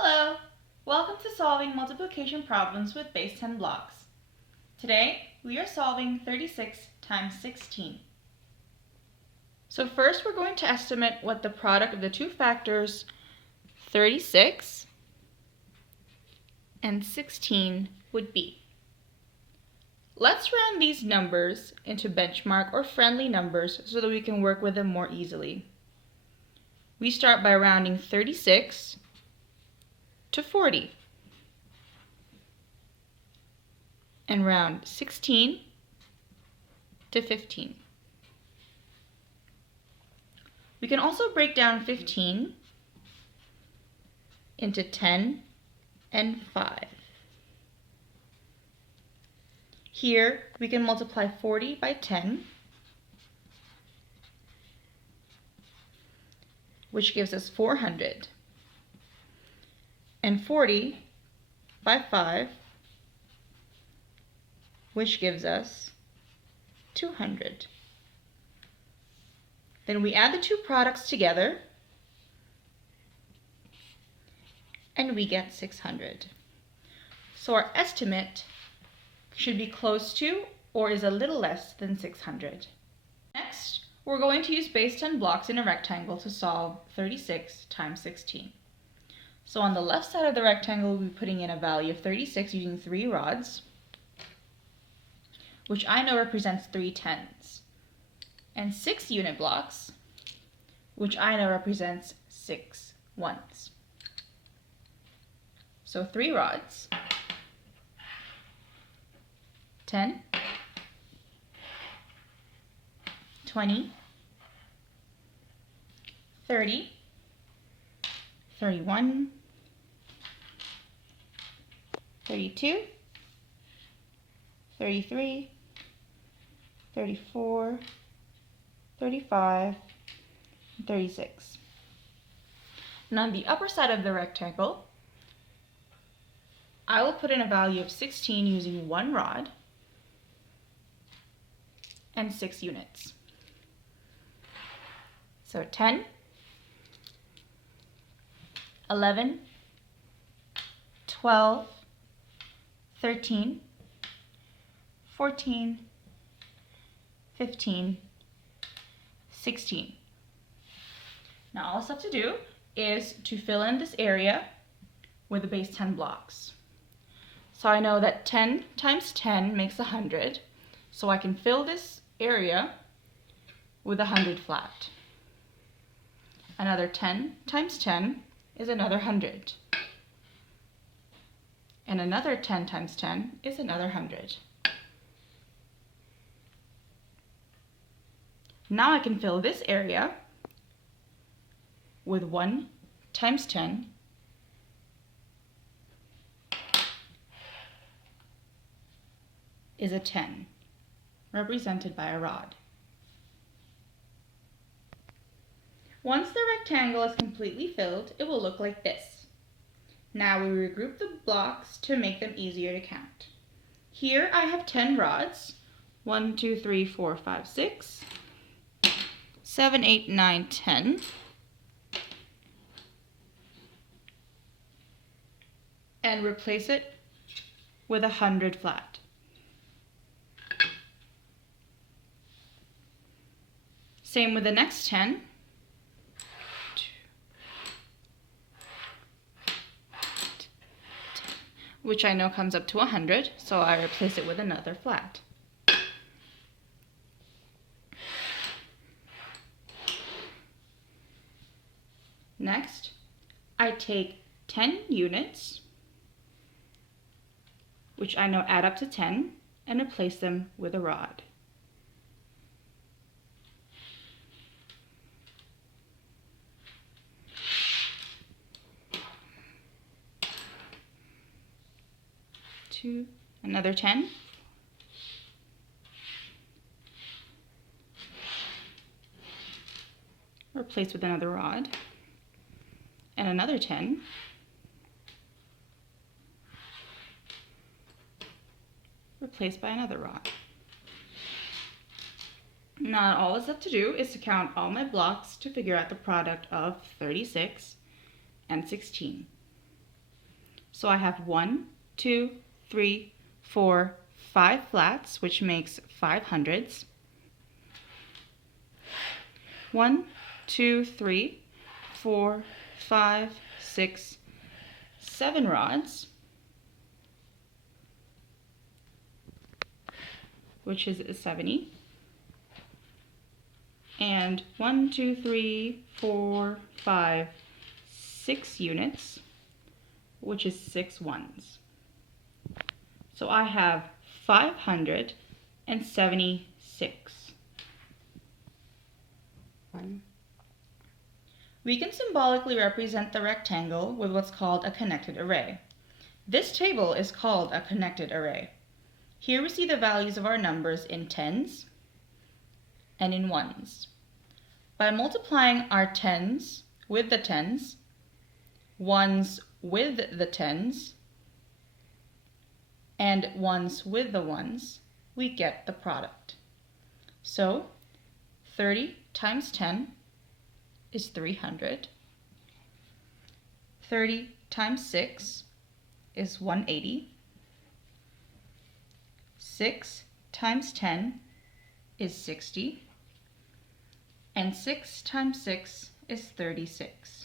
Hello! Welcome to solving multiplication problems with base 10 blocks. Today, we are solving 36 times 16. So first, we're going to estimate what the product of the two factors 36 and 16 would be. Let's round these numbers into benchmark or friendly numbers so that we can work with them more easily. We start by rounding 36 to 40 and round 16 to 15. We can also break down 15 into 10 and 5. Here we can multiply 40 by 10, which gives us 400, and 40 by 5, which gives us 200. Then we add the two products together and we get 600. So our estimate should be close to or is a little less than 600. Next, we're going to use base 10 blocks in a rectangle to solve 36 times 16. So on the left side of the rectangle, we'll be putting in a value of 36 using 3 rods, which I know represents 3 tens, and 6 unit blocks, which I know represents 6 ones. So 3 rods, 10, 20, 30, 31, 32, 33, 34, 35, and 36. And on the upper side of the rectangle, I will put in a value of 16 using 1 rod and 6 units. So 10, 11, 12, 13, 14, 15, 16. Now all I have to do is to fill in this area with the base 10 blocks. So I know that 10 times 10 makes 100, so I can fill this area with 100 flat. Another 10 times 10 is another 100. And another 10 times 10 is another 100. Now I can fill this area with 1 times 10 is a 10, represented by a rod. Once the rectangle is completely filled, it will look like this. Now we regroup the blocks to make them easier to count. Here I have 10 rods, 1, 2, 3, 4, 5, 6, 7, 8, 9, 10. And replace it with 100 flat. Same with the next 10. Which I know comes up to 100, so I replace it with another flat. Next, I take 10 units, which I know add up to 10, and replace them with a rod. Another 10. Replace with another rod. And another 10. Replaced by another rod. Now all that's left to do is to count all my blocks to figure out the product of 36 and 16. So I have 1, 2, 3, 4, 5 flats, which makes 5 hundredths. 1, 2, 3, 4, 5, 6, 7 rods, which is 70. And 1, 2, 3, 4, 5, 6 units, which is 6 ones. So I have 576. We can symbolically represent the rectangle with what's called a connected array. This table is called a connected array. Here we see the values of our numbers in tens and in ones. By multiplying our tens with the tens, ones with the tens, and ones with the ones, we get the product. So 30 times 10 is 300. 30 times 6 is 180. 6 times 10 is 60. And 6 times 6 is 36.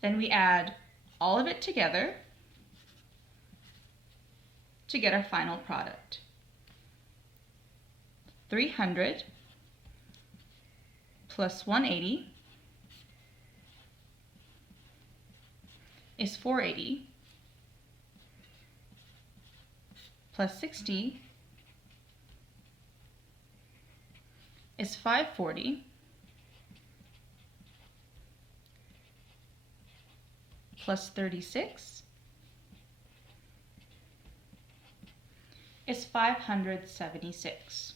Then we add all of it together to get our final product. 300 plus 180 is 480, plus 60 is 540, plus 36 is 576,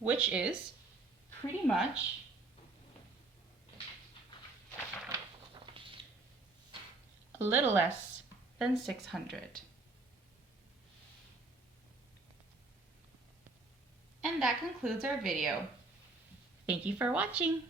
which is pretty much a little less than 600. And that concludes our video. Thank you for watching.